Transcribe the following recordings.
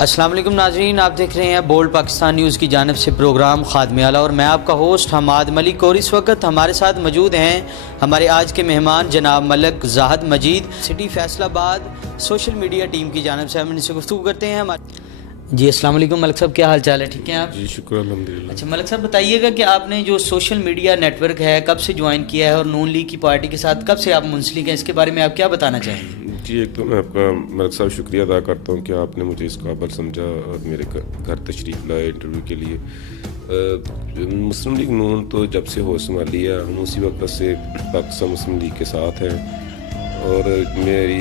अस्सलाम वालेकुम नाजरीन, आप देख रहे हैं बोल्ड पाकिस्तान न्यूज़ की जानिब से प्रोग्राम खादमे आला और मैं आपका होस्ट हमाद मलिक। और इस वक्त हमारे साथ मौजूद हैं हमारे आज के मेहमान जनाब Malak Zahid Majid, city Faisalabad social media team की जानिब से हम इनसे गुफ्तगू करते हैं। जी अस्सलाम वालेकुम मलक साहब, क्या हाल चाल है? ठीक हैं आप? जी शुक्र अल्हम्दुलिल्लाह। अच्छा मलक साहब, बताइएगा कि आपने जो सोशल मीडिया नेटवर्क है कब से ज्वाइन किया है और नून लीग की पार्टी के साथ कब से आप मुंसलिक हैं, इसके बारे में आप क्या बताना चाहेंगे? जी एक तो मैं आपका मलिक साहब शुक्रिया अदा करता हूँ कि आपने मुझे इस काबिल समझा और मेरे घर तशरीफ़ लाए इंटरव्यू के लिए। मुस्लिम लीग नून तो जब से होश संभाली है हम उसी वक्त से पाकिस्तान मुस्लिम लीग के साथ हैं। और मेरी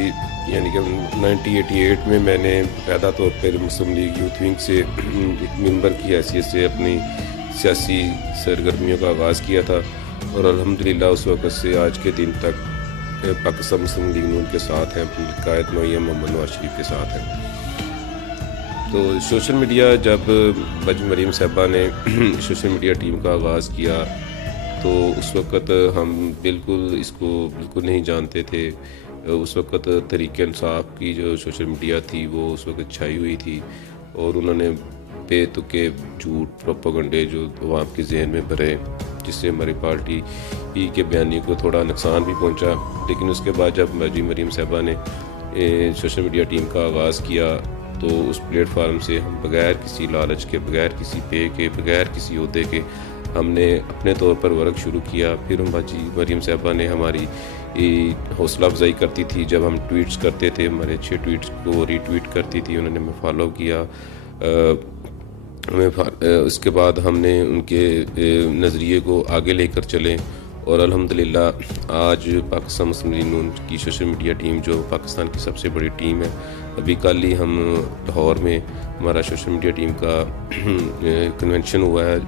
यानी कि 1988 में मैंने बाकायदा तौर पर मुस्लिम लीग यूथ विंग से एक मेंबर की हैसियत से अपनी सियासी सरगर्मियों का आगाज़ किया था और अल्हम्दुलिल्लाह उस वक्त से आज के दिन तक पाकिस्तान मुस्लिम लीग नून के साथ हैं, अपनी कायद मौय्यम मोहम्मद नवाज शरीफ के साथ हैं। तो सोशल मीडिया जब बज मरीम साहबा ने सोशल मीडिया टीम का आगाज़ किया तो उस वक़्त हम इसको बिल्कुल नहीं जानते थे। उस वक़्त तहरीक इंसाफ की जो सोशल मीडिया थी वो उस वक़्त छाई हुई थी और उन्होंने बेतुके झूठ प्रोपेगेंडे जो अवाम के जहन में भरे जिससे हमारी पार्टी के बयानी को थोड़ा नुकसान भी पहुंचा। लेकिन उसके बाद जब मजी मरीम साहबा ने सोशल मीडिया टीम का आगाज़ किया तो उस प्लेटफार्म से हम बग़ैर किसी लालच के, बग़ैर किसी पे के, बग़ैर किसी ओहदे के हमने अपने तौर पर वर्क शुरू किया। फिर मजी मरीम साहबा ने हमारी हौसला अफजाई करती थी जब हम ट्वीट्स करते थे, हमारे अच्छे ट्वीट्स को रीट्वीट करती थी, उन्होंने हमें फॉलो किया। उसके बाद हमने उनके नज़रिए को आगे लेकर चले और अल्हम्दुलिल्लाह आज पाकिस्तान मुस्लिम लीग नून की सोशल मीडिया टीम जो पाकिस्तान की सबसे बड़ी टीम है, अभी कल ही हम लाहौर में हमारा सोशल मीडिया टीम का कन्वेंशन हुआ है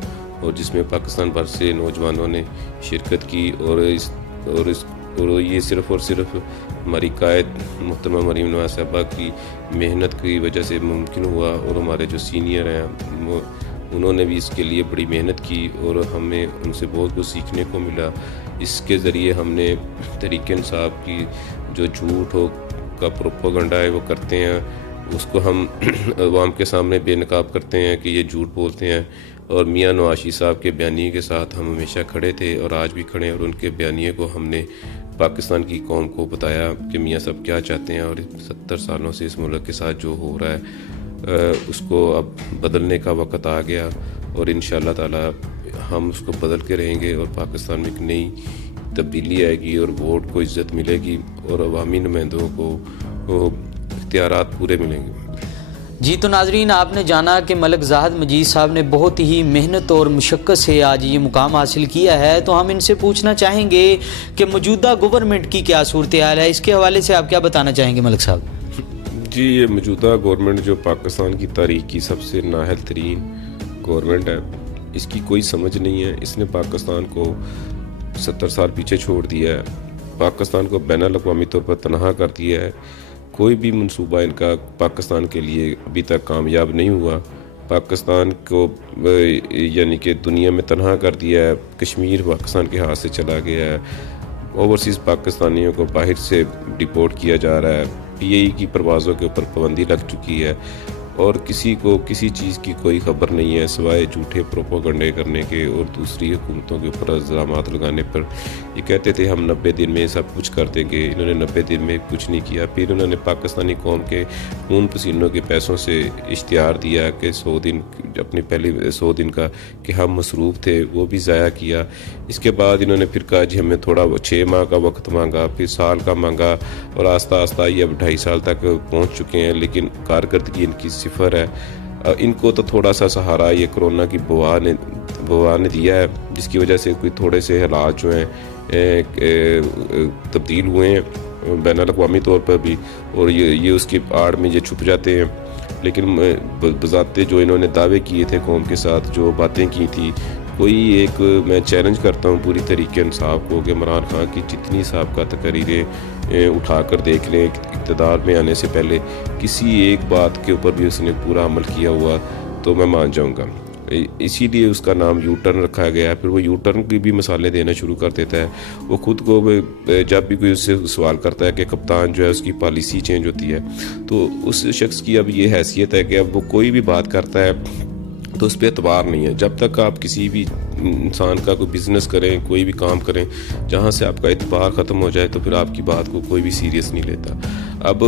और जिसमें पाकिस्तान भर से नौजवानों ने शिरकत की और ये सिर्फ़ और सिर्फ हमारी कायद मोहतरमा मरीम नवाज साहबा की मेहनत की वजह से मुमकिन हुआ और हमारे जो सीनियर हैं उन्होंने भी इसके लिए बड़ी मेहनत की और हमें उनसे बहुत कुछ सीखने को मिला। इसके ज़रिए हमने तहरीक इंसाफ की जो झूठ हो का प्रोपेगेंडा है वो करते हैं उसको हम अवाम के सामने बेनकाब करते हैं कि ये झूठ बोलते हैं। और मियाँ नवाशी साहब के बयानिए के साथ हम हमेशा खड़े थे और आज भी खड़े हैं और उनके बयानिए को हमने पाकिस्तान की कौम को बताया कि मियाँ साहब क्या चाहते हैं और 70 सालों से इस मुल्क के साथ जो हो रहा है उसको अब बदलने का वक़्त आ गया और इंशाअल्लाह ताला हम उसको बदल के रहेंगे और पाकिस्तान में एक नई तब्दीली आएगी और वोट को इज़्ज़त मिलेगी और अवामी नुमाइंदों को इख्तियारात पूरे मिलेंगे। जी तो नाजरीन, आपने जाना कि मलक ज़ाहिद मजीद साहब ने बहुत ही मेहनत और मुशक्क़त से आज ये मुकाम हासिल किया है। तो हम इनसे पूछना चाहेंगे कि मौजूदा गवर्नमेंट की क्या सूरत हाल है, इसके हवाले से आप क्या बताना चाहेंगे मलक साहब? जी ये मौजूदा गवर्नमेंट जो पाकिस्तान की तारीख की सबसे नाअहल तरीन गवर्नमेंट है, इसकी कोई समझ नहीं है। इसने पाकिस्तान को 70 साल पीछे छोड़ दिया है, पाकिस्तान को बैनुल अक़वामी तौर पर तनहा कर दिया है। कोई भी मंसूबा इनका पाकिस्तान के लिए अभी तक कामयाब नहीं हुआ। पाकिस्तान को यानी कि दुनिया में तनहा कर दिया है, कश्मीर पाकिस्तान के हाथ से चला गया है, ओवरसीज़ पाकिस्तानियों को बाहर से डिपोर्ट किया जा रहा है, PAE की परवाज़ों के ऊपर पाबंदी लग चुकी है और किसी को किसी चीज़ की कोई खबर नहीं है सिवाय झूठे प्रोपेगेंडे करने के और दूसरी हुकूमतों के ऊपर इल्ज़ामात लगाने पर। ये कहते थे हम 90 दिन में सब कुछ कर देंगे, इन्होंने 90 दिन में कुछ नहीं किया। फिर उन्होंने पाकिस्तानी कौम के खून पसीनों के पैसों से इश्तिहार दिया कि 100 दिन अपने पहले 100 दिन का कि हम मसरूफ़ थे वो भी ज़ाया किया। इसके बाद इन्होंने फिर कहा जी हमें थोड़ा 6 माह का वक्त मांगा, फिर साल का मांगा और आस्ता आस्ता ये अब 2.5 साल तक पहुँच चुके हैं लेकिन कारकर्दगी इनकी सिफर है। इनको तो थोड़ा सा सहारा ये कोरोना की बुआ ने दिया है जिसकी वजह से कोई थोड़े से हालात जो हैं तब्दील हुए हैं बैनुल अक़वामी तौर पर भी और ये उसकी आड़ में ये छुप जाते हैं। लेकिन बज़ाते जो इन्होंने दावे किए थे कौम के साथ, जो बातें की थी, कोई एक मैं चैलेंज करता हूँ पूरी तरीके इंसाफ को कि इमरान खान की जितनी साबका तकरीरें उठा कर देख लें इक़्तिदार में आने से पहले, किसी एक बात के ऊपर भी उसने पूरा अमल किया हुआ तो मैं मान जाऊँगा। इसीलिए उसका नाम यू टर्न रखा गया है। फिर वो यू टर्न की भी मिसालें देना शुरू कर देता है। वो खुद को जब भी कोई उससे सवाल करता है कि कप्तान जो है उसकी पॉलिसी चेंज होती है, तो उस शख्स की अब ये हैसियत है कि अब वो कोई भी बात करता है तो उस पर एतबार नहीं है। जब तक आप किसी भी इंसान का कोई बिज़नेस करें, कोई भी काम करें, जहाँ से आपका एतबार ख़त्म हो जाए तो फिर आपकी बात को कोई भी सीरियस नहीं लेता। अब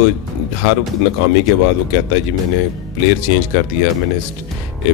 हर नाकामी के बाद वो कहता है जी मैंने प्लेयर चेंज कर दिया, मैंने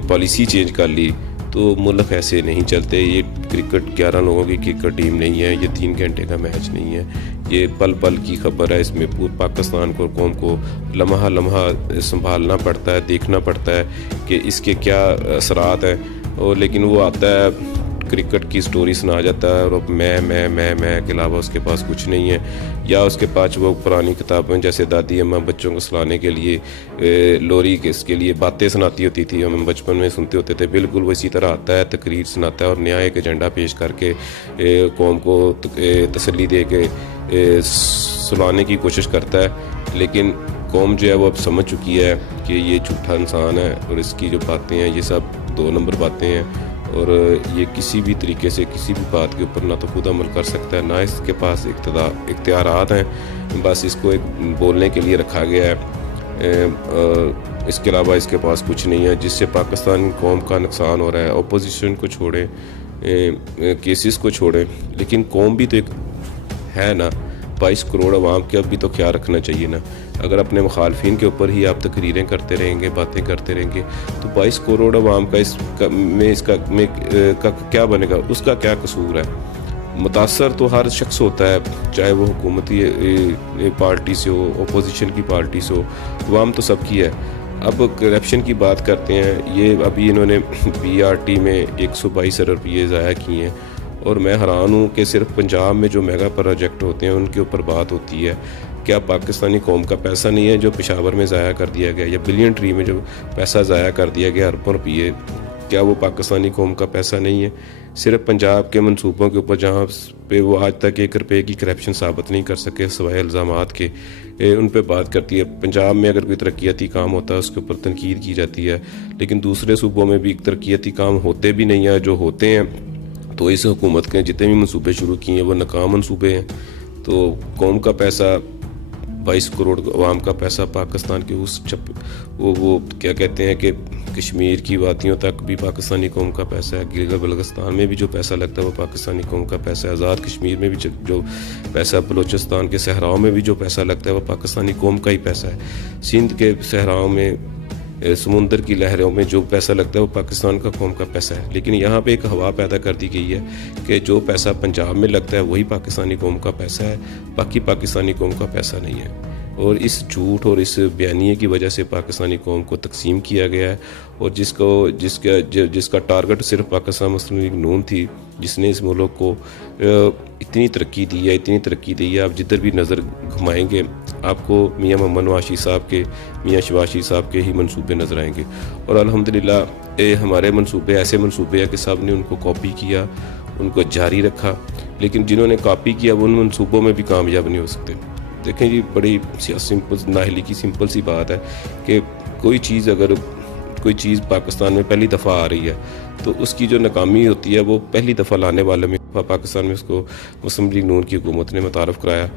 पॉलिसी चेंज कर ली। तो मुल्क ऐसे नहीं चलते। ये क्रिकेट 11 लोगों की क्रिकेट टीम नहीं है, ये 3 घंटे का मैच नहीं है, ये पल पल की खबर है। इसमें पूरे पाकिस्तान को, कौम को लम्हा लम्हा संभालना पड़ता है, देखना पड़ता है कि इसके क्या असरात हैं। और लेकिन वो आता है, क्रिकेट की स्टोरी सुना जाता है और मैं के अलावा उसके पास कुछ नहीं है। या उसके पास वो पुरानी किताबें जैसे दादी अम्मा बच्चों को सुनाने के लिए लोरी के इसके लिए बातें सुनाती होती थी, हम बचपन में सुनते होते थे। बिल्कुल वो इसी तरह आता है, तकरीर सुनाता है और नया एक एजेंडा पेश करके कौम को तसल्ली दे के सुनाने की कोशिश करता है। लेकिन कौम जो है वो अब समझ चुकी है कि ये झूठा इंसान है और इसकी जो बातें हैं ये सब 2 नंबर बातें हैं और ये किसी भी तरीके से किसी भी बात के ऊपर ना तो खुद अमल कर सकता है, ना इसके पास इख्तियारात हैं। बस इसको एक बोलने के लिए रखा गया है, इसके अलावा इसके पास कुछ नहीं है, जिससे पाकिस्तान कौम का नुकसान हो रहा है। अपोजिशन को छोड़ें, केसेस को छोड़ें, लेकिन कौम भी तो एक है ना। 22 करोड़ आवाम का भी तो ख्याल रखना चाहिए ना। अगर अपने मुखालफिन के ऊपर ही आप तकरीरें करते रहेंगे, बातें करते रहेंगे, तो 22 करोड़ आवाम का इसका क्या बनेगा, उसका क्या कसूर है। मुतासर तो हर शख्स होता है, चाहे वो हुकूमती पार्टी से हो, अपोजिशन की पार्टी से हो, आवाम तो सबकी है। अब करप्शन की बात करते हैं, ये अभी इन्होंने BRT में 122 अरब रुपये ज़ाया किए हैं और मैं हैरान हूँ कि सिर्फ पंजाब में जो मेगा प्रोजेक्ट होते हैं उनके ऊपर बात होती है। क्या पाकिस्तानी कौम का पैसा नहीं है जो पेशावर में ज़ाया कर दिया गया, या बिलियन ट्री में जो पैसा ज़ाया कर दिया गया अरबों रुपये, क्या वो पाकिस्तानी कौम का पैसा नहीं है? सिर्फ पंजाब के मंसूबों के ऊपर जहाँ पे वो आज तक 1 रुपये की करप्शन साबित नहीं कर सके सिवाय इल्ज़ामात के, उन पे बात करती है। पंजाब में अगर कोई तरक्याती काम होता है उसके ऊपर तनकीद की जाती है, लेकिन दूसरे सूबों में भी तरक्याती काम होते भी नहीं है। जो होते हैं तो इस हुकूमत के जितने भी मंसूबे शुरू किए हैं वो नाकाम मंसूबे हैं। तो कौम का पैसा, 22 करोड़ अवाम का पैसा पाकिस्तान के उस वो क्या कहते हैं कि कश्मीर की वादियों तक भी पाकिस्तानी कौम का पैसा है। गिलगित बल्तिस्तान में भी जो पैसा लगता है वो पाकिस्तानी कौम का पैसा है। आज़ाद कश्मीर में भी जो पैसा, बलूचिस्तान के सहराओं में भी जो पैसा लगता है वो पाकिस्तानी कौम का ही पैसा है। सिंध के सहराओं में, समुंदर की लहरों में जो पैसा लगता है वो पाकिस्तान का कौम का पैसा है। लेकिन यहाँ पे एक हवा पैदा कर दी गई है कि जो पैसा पंजाब में लगता है वही पाकिस्तानी कौम का पैसा है, बाकी पाकिस्तानी कौम का पैसा नहीं है। और इस झूठ और इस बयानिए की वजह से पाकिस्तानी कौम को तकसीम किया गया है। और जिसका टारगेट सिर्फ पाकिस्तान मुस्लिम लीग नून थी, जिसने इस मुल्क को इतनी तरक्की दी है, इतनी तरक्की दी है। आप जिधर भी नज़र घुमाएंगे आपको मियाँ मोहम्मद नवाशी साहब के, मियाँ शबाशी साहब के ही मंसूबे नज़र आएंगे। और अल्हम्दुलिल्लाह हमारे मंसूबे ऐसे मंसूबे हैं कि सब ने उनको कॉपी किया, उनको जारी रखा। लेकिन जिन्होंने कॉपी किया वो उन मंसूबों में भी कामयाब नहीं हो सकते। देखें जी, बड़ी सिंपल नाहली की सिंपल सी बात है कि कोई चीज़ पाकिस्तान में पहली दफ़ा आ रही है तो उसकी जो नाकामी होती है वो पहली दफ़ा लाने वाले में पाकिस्तान में उसको मुस्लिम लीग नून की हुकूमत ने मुतारफ़ कराया।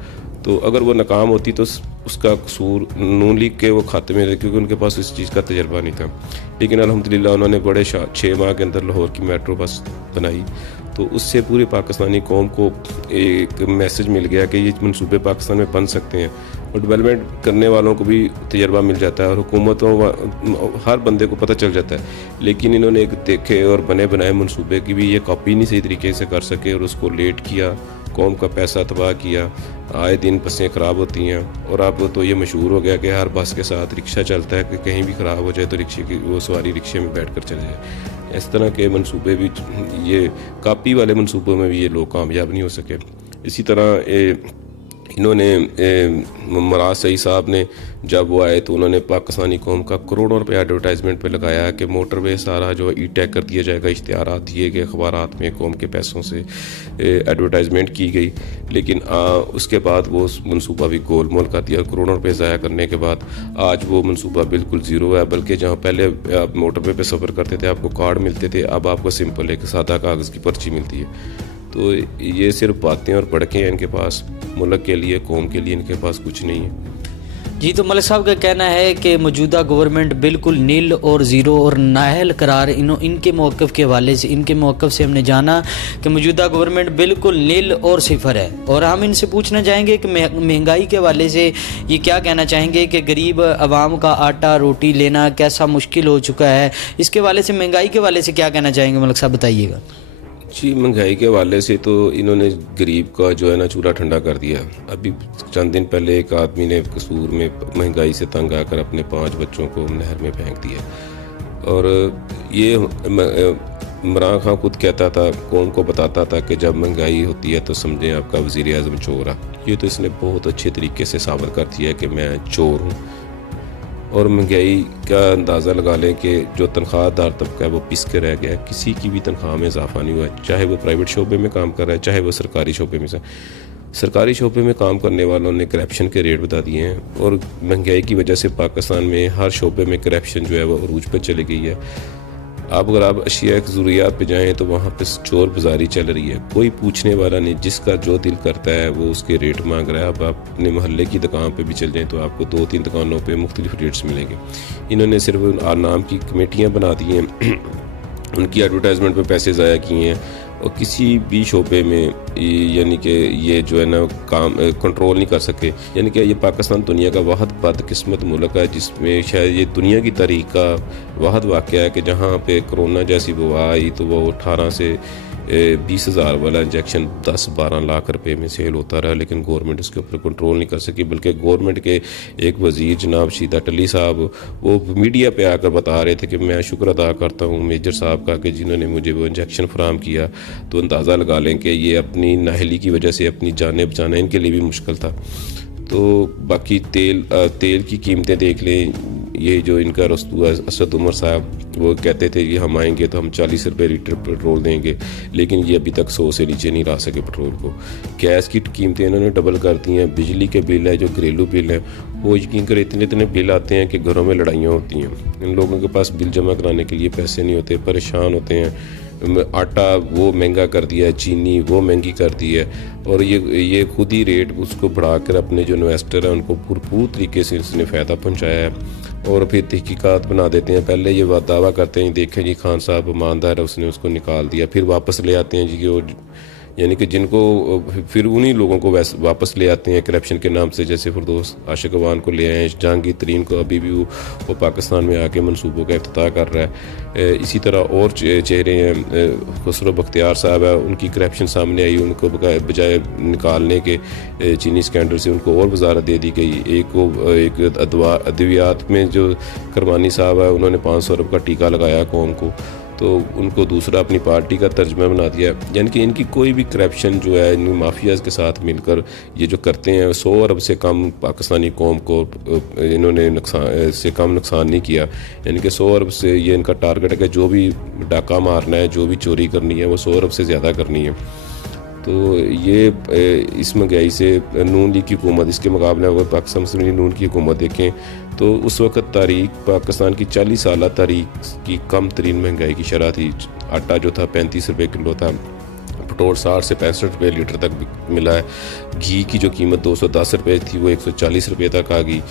तो अगर वो नाकाम होती तो उसका कसूर नून लीग के वो खाते में, क्योंकि उनके पास इस चीज़ का तजर्बा नहीं था। लेकिन अल्हम्दुलिल्लाह उन्होंने बड़े 6 माह के अंदर लाहौर की मेट्रो बस बनाई, तो उससे पूरी पाकिस्तानी कौम को एक मैसेज मिल गया कि ये मंसूबे पाकिस्तान में बन सकते हैं। और डेवलपमेंट करने वालों को भी तजर्बा मिल जाता है और हुकूमतों हर बंदे को पता चल जाता है। लेकिन इन्होंने एक देखे और बने बनाए मंसूबे की भी ये कॉपी नहीं सही तरीके से कर सके और उसको लेट किया, कौम का पैसा तबाह किया। आए दिन बसें ख़राब होती हैं और अब तो ये मशहूर हो गया कि हर बस के साथ रिक्शा चलता है कि कहीं भी ख़राब हो जाए तो रिक्शे की वो सवारी रिक्शे में बैठ कर चले जाए। इस तरह के मंसूबे भी, ये कॉपी वाले मंसूबों में भी ये लोग कामयाब नहीं हो सके। इसी तरह इन्होंने मराज सईद साहब ने जब वो आए तो उन्होंने पाकिस्तानी कौम का करोड़ों रुपए एडवर्टाइजमेंट पे लगाया कि मोटरवे सारा जो ई टैग कर दिया जाएगा, इश्तिहारात दिए गए अखबारात में, कौम के पैसों से एडवर्टाइजमेंट की गई। लेकिन उसके बाद वो मनसूबा भी गोलमोल कर दिया। करोड़ों रुपए ज़ाया करने के बाद आज वो मनसूबा बिल्कुल ज़ीरो है। बल्कि जहाँ पहले आप मोटरवे पे सफ़र करते थे आपको कार्ड मिलते थे, अब आपको सिंपल एक सादा कागज़ की पर्ची मिलती है। तो ये सिर्फ बातें और भड़के हैं इनके पास, मुल्क के लिए, कौम के लिए इनके पास कुछ नहीं है। जी, तो मलिक साहब का कहना है कि मौजूदा गवर्नमेंट बिल्कुल नील और ज़ीरो और नाअहल करार इनके मौक़िफ़ के हवाले से, इनके मौक़िफ़ से हमने जाना कि मौजूदा गवर्नमेंट बिल्कुल नील और सिफर है। और हम इनसे पूछना चाहेंगे कि महंगाई के हवाले से ये क्या कहना चाहेंगे कि गरीब आवाम का आटा रोटी लेना कैसा मुश्किल हो चुका है। इसके हवाले से, महंगाई के हवाले से क्या कहना चाहेंगे मलिक साहब, बताइएगा। जी, महंगाई के हवाले से तो इन्होंने गरीब का जो है ना चूल्हा ठंडा कर दिया। अभी चंद दिन पहले एक आदमी ने कसूर में महंगाई से तंग आकर अपने 5 बच्चों को नहर में फेंक दिया। और ये इमरान खान खुद कहता था, कौम को बताता था कि जब महंगाई होती है तो समझें आपका वज़ीर आज़म चोर है। ये तो इसने बहुत अच्छे तरीके से साबित कर दिया कि मैं चोर हूँ। और महंगाई का अंदाज़ा लगा लें कि जो तनख्वाहदार तबका है वो पिस के रह गया है। किसी की भी तनख्वाह में इजाफा नहीं हुआ है, चाहे वो प्राइवेट शोबे में काम कर रहा है, चाहे वो सरकारी शोबे में। सरकारी शोबे में काम करने वालों ने करप्शन के रेट बता दिए हैं। और महंगाई की वजह से पाकिस्तान में हर शोबे में करप्शन जो है वो अरूज पर चली गई है। अब अगर आप अशिया की ज़रूरियात पे जाएँ तो वहाँ पे चोर बाजारी चल रही है, कोई पूछने वाला नहीं, जिसका जो दिल करता है वो उसके रेट मांग रहा है। अब आप अपने मोहल्ले की दुकान पे भी चल जाएँ तो आपको 2-3 दुकानों पे मुख्तलिफ रेट्स मिलेंगे। इन्होंने सिर्फ नाम की कमेटियाँ बना दी हैं, उनकी एडवर्टाइजमेंट पे पैसे ज़ाया किए हैं। और किसी भी शोबे में यानी कि ये जो है ना काम कंट्रोल नहीं कर सके। यानी कि ये पाकिस्तान दुनिया का वाहद बदकिस्मत मुल्क है जिसमें शायद ये दुनिया की तारीख का वाहद वाक़या है कि जहाँ पे कोरोना जैसी वबा आई तो वो 18 से 20,000 वाला इंजेक्शन 10-12 लाख रुपए में सेल होता रहा। लेकिन गवर्नमेंट उसके ऊपर कंट्रोल नहीं कर सकी। बल्कि गवर्नमेंट के एक वज़ीर जनाब शीदा टली साहब वो मीडिया पे आकर बता रहे थे कि मैं शुक्र अदा करता हूँ मेजर साहब का कि जिन्होंने मुझे वो इंजेक्शन फराहम किया। तो अंदाज़ा लगा लें कि ये अपनी नाअहली की वजह से अपनी जानें बचाना इनके लिए भी मुश्किल था। तो बाकी तेल की कीमतें देख लें। ये जो इनका रस्तू असद उमर साहब वो कहते थे कि हम आएंगे तो हम 40 रुपये लीटर पेट्रोल देंगे, लेकिन ये अभी तक 100 से नीचे नहीं ला सके पेट्रोल को। गैस की कीमतें इन्होंने डबल कर दी हैं। बिजली के बिल है, जो घरेलू बिल है, वो यकीन कर इतने बिल आते हैं कि घरों में लड़ाइयाँ होती हैं। इन लोगों के पास बिल जमा कराने के लिए पैसे नहीं होते, परेशान होते हैं। आटा वो महंगा कर दिया है, चीनी वो महंगी कर दी है। और ये खुद ही रेट उसको बढ़ाकर अपने जो इन्वेस्टर हैं उनको भरपूर तरीके से इसने फ़ायदा पहुंचाया है। और फिर तहकीकात बना देते हैं। पहले ये दावा करते हैं देखें जी खान साहब ईमानदार है, उसने उसको निकाल दिया, फिर वापस ले आते हैं जी कि वो यानी कि जिनको फिर उन्हीं लोगों को वापस ले आते हैं करप्शन के नाम से। जैसे फिरदौस आशिक अवान को ले आए, जहांगीर तरीन को अभी भी वो पाकिस्तान में आके मनसूबों का इफ्तिताह कर रहा है। इसी तरह और चेहरे हैं, खुसरो बख्तियार साहब है, उनकी करप्शन सामने आई, उनको बजाय निकालने के चीनी स्कैंडल से उनको और वजारत दे दी गई। एक अद्वियात में जो करमानी साहब है उन्होंने 500 अरब का टीका लगाया कौम को, तो उनको दूसरा अपनी पार्टी का तर्जमा बना दिया। यानी कि इनकी कोई भी करप्शन जो है इन माफियाज के साथ मिलकर ये जो करते हैं, 100 अरब से कम पाकिस्तानी कौम को इन्होंने नुकसान नहीं किया। यानी कि 100 अरब से ये इनका टारगेट है कि जो भी डाका मारना है, जो भी चोरी करनी है, वो 100 अरब से ज़्यादा करनी है। तो ये इस महंगाई से नून लीग की हुकूमत, इसके मुकाबले अगर पाकिस्तान मुस्लिम लीग नून की हुकूमत देखें तो उस वक़्त तारीख पाकिस्तान की 40 साल तारीख की कम तरीन महंगाई की शरह थी। आटा जो था 35 रुपये किलो था, पेट्रोल 60 से 65 रुपये लीटर तक मिला है। घी की जो कीमत 210 रुपये थी वो 140 रुपये तक आ गई।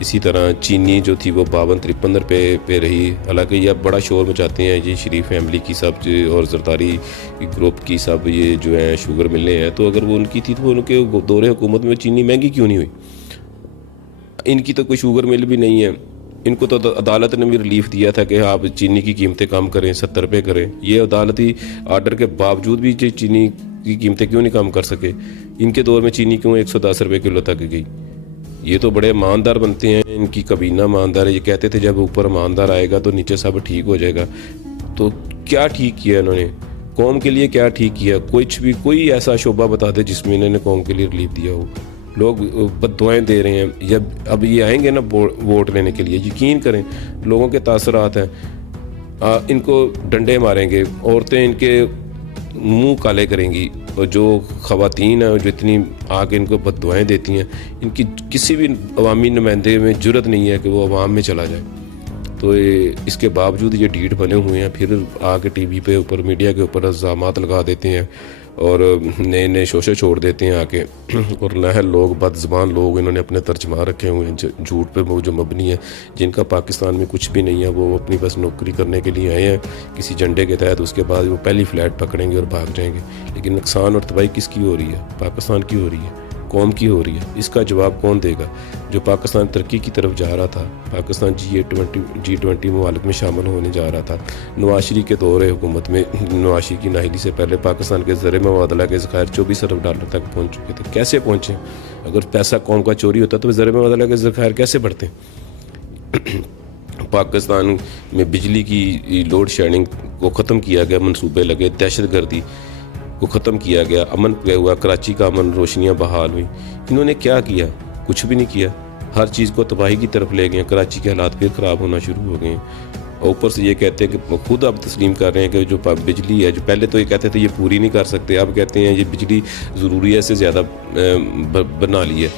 इसी तरह चीनी जो थी वो 52-53 रुपये पे रही। हालांकि ये अब बड़ा शोर मचाते हैं ये शरीफ फैमिली की सब और जरदारी ग्रुप की सब ये जो है शुगर मिलें हैं। तो अगर वो उनकी थी तो उनके दौरे हुकूमत में चीनी महंगी क्यों नहीं हुई? इनकी तो कोई शुगर मिल भी नहीं है। इनको तो अदालत ने भी रिलीफ दिया था कि आप चीनी की कीमतें कम करें, 70 रुपये करें। ये अदालती आर्डर के बावजूद भी चीनी की कीमतें क्यों नहीं कम कर सके? इनके दौर में चीनी क्यों 110 रुपये किलो तक गई? ये तो बड़े ईमानदार बनते हैं, इनकी कबीना ईमानदार है। ये कहते थे जब ऊपर ईमानदार आएगा तो नीचे सब ठीक हो जाएगा। तो क्या ठीक किया इन्होंने? कौम के लिए क्या ठीक किया? कोई ऐसा शोबा बता दे जिसमें इन्होंने कौम के लिए रिलीफ दिया हो। लोग बद्दुआएं दे रहे हैं। जब अब ये आएंगे ना वोट लेने के लिए, यकीन करें लोगों के तासरात हैं, इनको डंडे मारेंगे, औरतें इनके मुंह काले करेंगी, और जो ख़वातीन हैं जो इतनी आके इनको बद्दुआएं देती हैं, इनकी किसी भी अवामी नुमाइंदे में जुर्रत नहीं है कि वो अवाम में चला जाए। तो इसके बावजूद ये ढीठ बने हुए हैं, फिर आके टीवी पे ऊपर मीडिया के ऊपर इल्ज़ामात लगा देते हैं और नए नए शोशे छोड़ देते हैं आके। और नाहल लोग, बदज़बान लोग, इन्होंने अपने तर्जमा रखे हुए हैं झूठ पे वो जो मबनी है, जिनका पाकिस्तान में कुछ भी नहीं है। वो अपनी बस नौकरी करने के लिए आए हैं किसी झंडे के तहत, उसके बाद वो पहली फ़्लैट पकड़ेंगे और भाग जाएंगे। लेकिन नुकसान और तबाही किसकी हो रही है? पाकिस्तान की हो रही है, कौम की हो रही है। इसका जवाब कौन देगा? जो पाकिस्तान तरक्की की तरफ जा रहा था, पाकिस्तान G20 ममालिक में शामिल होने जा रहा था, नवाज शरीफ के दौरे हुकूमत में नवाज शरीफ की नाअहली से पहले पाकिस्तान के ज़र मुबादला के ज़खायर 24 अरब डॉलर तक पहुँच चुके थे। कैसे पहुँचे? अगर पैसा कौम का चोरी होता तो ज़र मुबादला के ज़खायर कैसे बढ़ते? पाकिस्तान में बिजली की लोड शेडिंग को ख़त्म किया गया, मनसूबे लगे, दहशतगर्दी को ख़त्म किया गया, अमन हुआ, कराची का अमन, रोशनियाँ बहाल हुई। इन्होंने क्या किया? कुछ भी नहीं किया। हर चीज़ को तबाही की तरफ ले गए। कराची के हालात फिर ख़राब होना शुरू हो गए हैं। और ऊपर से ये कहते हैं कि खुद अब तस्लीम कर रहे हैं कि जो बिजली है, जो पहले तो ये कहते थे ये पूरी नहीं कर सकते, अब कहते हैं ये बिजली ज़रूरी है से ज़्यादा बना ली है।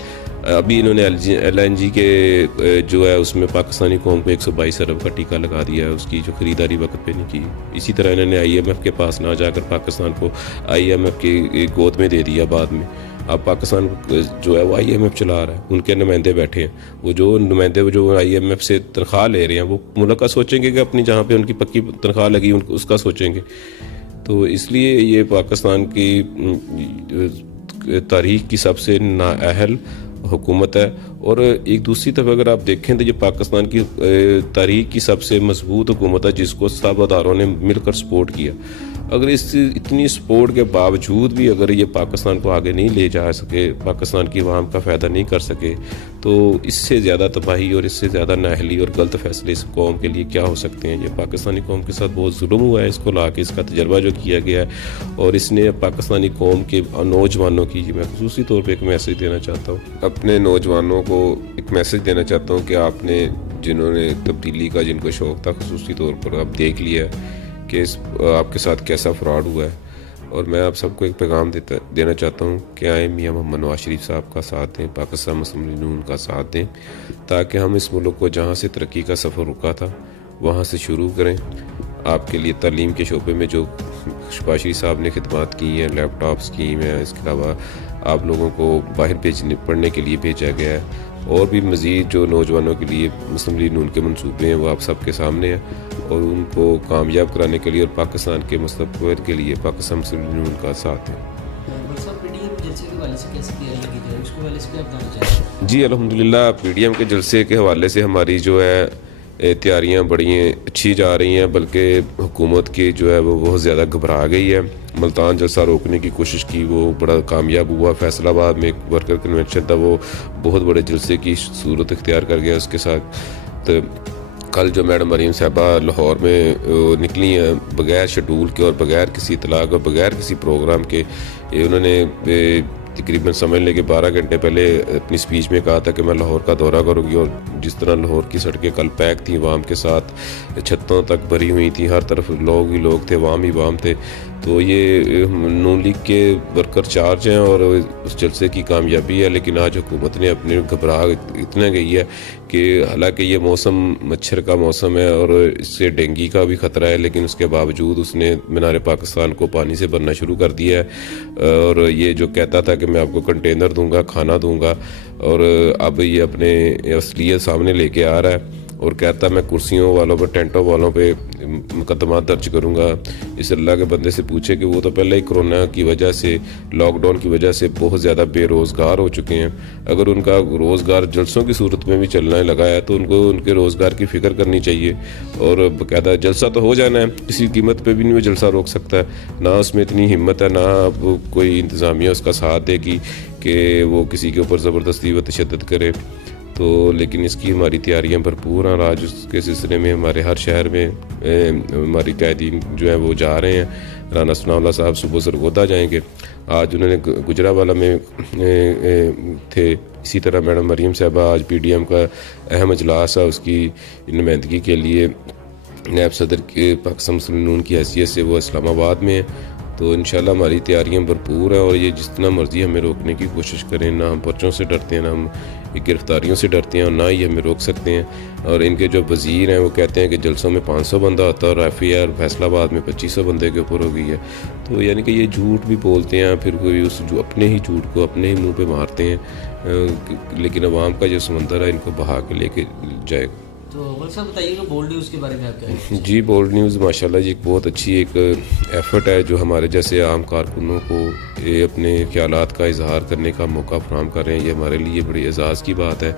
अभी इन्होंने LNG के जो है उसमें पाकिस्तानी कौम को 122 अरब का टीका लगा दिया है, उसकी जो ख़रीदारी वक्त पे नहीं की। इसी तरह इन्होंने IMF के पास ना जाकर पाकिस्तान को IMF की गोद में दे दिया बाद में। अब पाकिस्तान जो है वो IMF चला रहा है, उनके नुमाइंदे बैठे हैं। वो जो नुमाइंदे जो IMF से तनख्वाह ले रहे हैं, वो मुल्क का सोचेंगे कि अपनी जहाँ पे उनकी पक्की तनख्वाह लगी उसका सोचेंगे। तो इसलिए ये पाकिस्तान की तारीख़ की सबसे नाअहल हुकूमत है। और एक दूसरी तरफ अगर आप देखें तो ये पाकिस्तान की तारीख़ की सबसे मजबूत हुकूमत है, जिसको सब अदारों ने मिलकर सपोर्ट किया। अगर इस इतनी सपोर्ट के बावजूद भी अगर ये पाकिस्तान को आगे नहीं ले जा सके, पाकिस्तान की अवाम का फ़ायदा नहीं कर सके, तो इससे ज़्यादा तबाही और इससे ज़्यादा नाअहली और गलत फैसले इस कौम के लिए क्या हो सकते हैं। ये पाकिस्तानी कौम के साथ बहुत जुल्म हुआ है, इसको ला के इसका तजर्बा जो किया गया है, और इसने पाकिस्तानी कौम के नौजवानों की, मैं खुसूसी तौर पर एक मैसेज देना चाहता हूँ, अपने नौजवानों को एक मैसेज देना चाहता हूँ कि आपने जिन्होंने तब्दीली का जिनको शौक़ था, खुसूसी तौर पर आप देख लिया है कि आपके साथ कैसा फ्रॉड हुआ है। और मैं आप सबको एक पैगाम देना चाहता हूँ कि आए मियाँ मोहम्मद नवाज शरीफ साहब का साथ दें, पाकिस्तान मुस्लिम लीग नून का साथ दें, ताकि हम इस मुल्क को जहाँ से तरक्की का सफ़र रुका था वहाँ से शुरू करें। आपके लिए तालीम के शोबे में जो शहबाज शरीफ साहब ने खिदमात की हैं, लैपटॉप स्कीम है, इसके अलावा आप लोगों को बाहर पढ़ने के लिए भेजा गया है, और भी मज़ीद जो नौजवानों के लिए मुस्लिम लीग नून के मंसूबे हैं वो आप सबके सामने हैं, और उनको कामयाब कराने के लिए और पाकिस्तान के मुस्तक़बिल के लिए पाकिस्तान मुस्लिम लीग नून का साथ है। जी अल्हम्दुलिल्लाह, PDM के जलसे के हवाले से हमारी जो है तैयारियां बड़ी अच्छी जा रही हैं, बल्कि हुकूमत की जो है वो बहुत ज़्यादा घबरा गई है। मुल्तान जलसा रोकने की कोशिश की, वो बड़ा कामयाब हुआ। फैसलाबाद में एक वर्कर कन्वेंशन था, वो बहुत बड़े जलसे की सूरत इख्तियार कर गया। उसके साथ तो कल जो मैडम मरीम साहबा लाहौर में निकली हैं बग़ैर शेड्यूल के और बग़ैर किसी इतलाक़ और बग़ैर किसी प्रोग्राम के, उन्होंने तकरीबन समझ लें कि 12 घंटे पहले अपनी स्पीच में कहा था कि मैं लाहौर का दौरा करूँगी। और जिस तरह लाहौर की सड़कें कल पैक थी, वाम के साथ छतों तक भरी हुई थी, हर तरफ लोग ही लोग थे, वाम ही वाम थे। तो ये नून लीग के वर्कर चार्ज हैं और उस जलसे की कामयाबी है। लेकिन आज हुकूमत ने अपने घबरा इतना गई है कि हालांकि ये मौसम मच्छर का मौसम है और इससे डेंगू का भी ख़तरा है, लेकिन उसके बावजूद उसने मीनार पाकिस्तान को पानी से भरना शुरू कर दिया है। और ये जो कहता था कि मैं आपको कंटेनर दूंगा, खाना दूंगा, और अब ये अपने असलियत सामने लेके आ रहा है और कहता मैं कुर्सियों वालों पर, टेंटों वालों पे मुकदमा दर्ज करूंगा। इस अल्लाह के बंदे से पूछे कि वो तो पहले ही कोरोना की वजह से, लॉकडाउन की वजह से बहुत ज़्यादा बेरोज़गार हो चुके हैं। अगर उनका रोज़गार जलसों की सूरत में भी चलने लगा है तो उनको उनके रोज़गार की फ़िक्र करनी चाहिए। और बाकायदा जलसा तो हो जाना है, किसी कीमत पर भी नहीं वो जलसा रोक सकता है, ना उसमें इतनी हिम्मत है, ना वो कोई इंतज़ामिया उसका साथ देगी कि वो किसी के ऊपर ज़बरदस्ती व तशद्दुद करे। तो लेकिन इसकी हमारी तैयारियां भरपूर हैं। आज उसके सिलसिले में हमारे हर शहर में हमारी कायदीन जो है वो जा रहे हैं। राना सनाउल्लाह साहब सुबह सरगोदा जाएंगे। आज उन्होंने गुजरावाला में थे। इसी तरह मैडम मरीम साहबा आज PDM का अहम इजलास है, उसकी नुमाइंदगी के लिए नायब सदर के पाकिस्तान मुस्लिम लीग नून की हैसियत से वो इस्लामाबाद में है। तो इंशाल्लाह हमारी तैयारियां भरपूर हैं और ये जितना मर्ज़ी हमें रोकने की कोशिश करें, ना हम पर्चों से डरते हैं, ना हम गिरफ्तारियों से डरते हैं और ना ही हमें रोक सकते हैं। और इनके जो वज़ीर हैं वो कहते हैं कि जलसों में 500 बंदा होता है और FIR फैसलाबाद में 2500 बंदे के ऊपर हो गई है। तो यानी कि ये झूठ भी बोलते हैं, फिर कोई उस जो अपने ही झूठ को अपने ही मुँह पर मारते हैं, लेकिन अवाम का जो समंदर है इनको बहा के लेके जाएगा। तो मलिक साहब बताइएगा बोल्ड न्यूज़ के बारे में आप क्या कहें? जी, बोल्ड न्यूज़ माशाल्लाह जी एक बहुत अच्छी एक एफ़र्ट है जो हमारे जैसे आम कारकुनों को ये अपने ख्यालात का इजहार करने का मौका फराहम कर रहे हैं। ये हमारे लिए बड़ी एजाज़ की बात है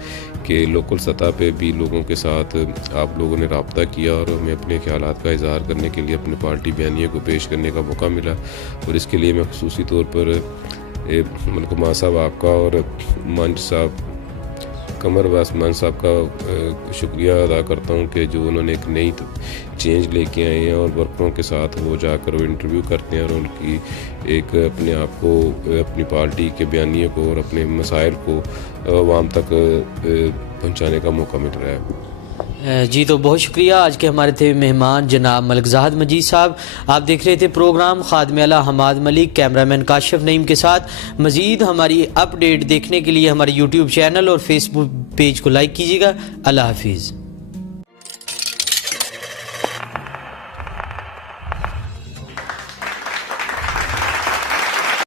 कि लोकल सतह पे भी लोगों के साथ आप लोगों ने रब्ता किया और हमें अपने ख्यालात का इजहार करने के लिए अपने पार्टी बयानिए को पेश करने का मौका मिला। और इसके लिए मैं खुसूसी तौर पर मलिक उमर साहब आपका और मंच साहब कमर वासमान साहब का शुक्रिया अदा करता हूँ कि जो उन्होंने एक नई चेंज लेके आए हैं और वर्करों के साथ वो जाकर वो इंटरव्यू करते हैं और उनकी एक अपने आप को, अपनी पार्टी के बयानियों को और अपने मसाइल को आवाम तक पहुँचाने का मौका मिल रहा है। जी, तो बहुत शुक्रिया। आज के हमारे थे मेहमान जनाब मलिक ज़ाहिद मजीद साहब। आप देख रहे थे प्रोग्राम खादिम आला हमाद मलिक, कैमरामैन काशिफ नईम के साथ। मज़ीद हमारी अपडेट देखने के लिए हमारे YouTube चैनल और Facebook पेज को लाइक कीजिएगा। अल्लाह हाफिज़।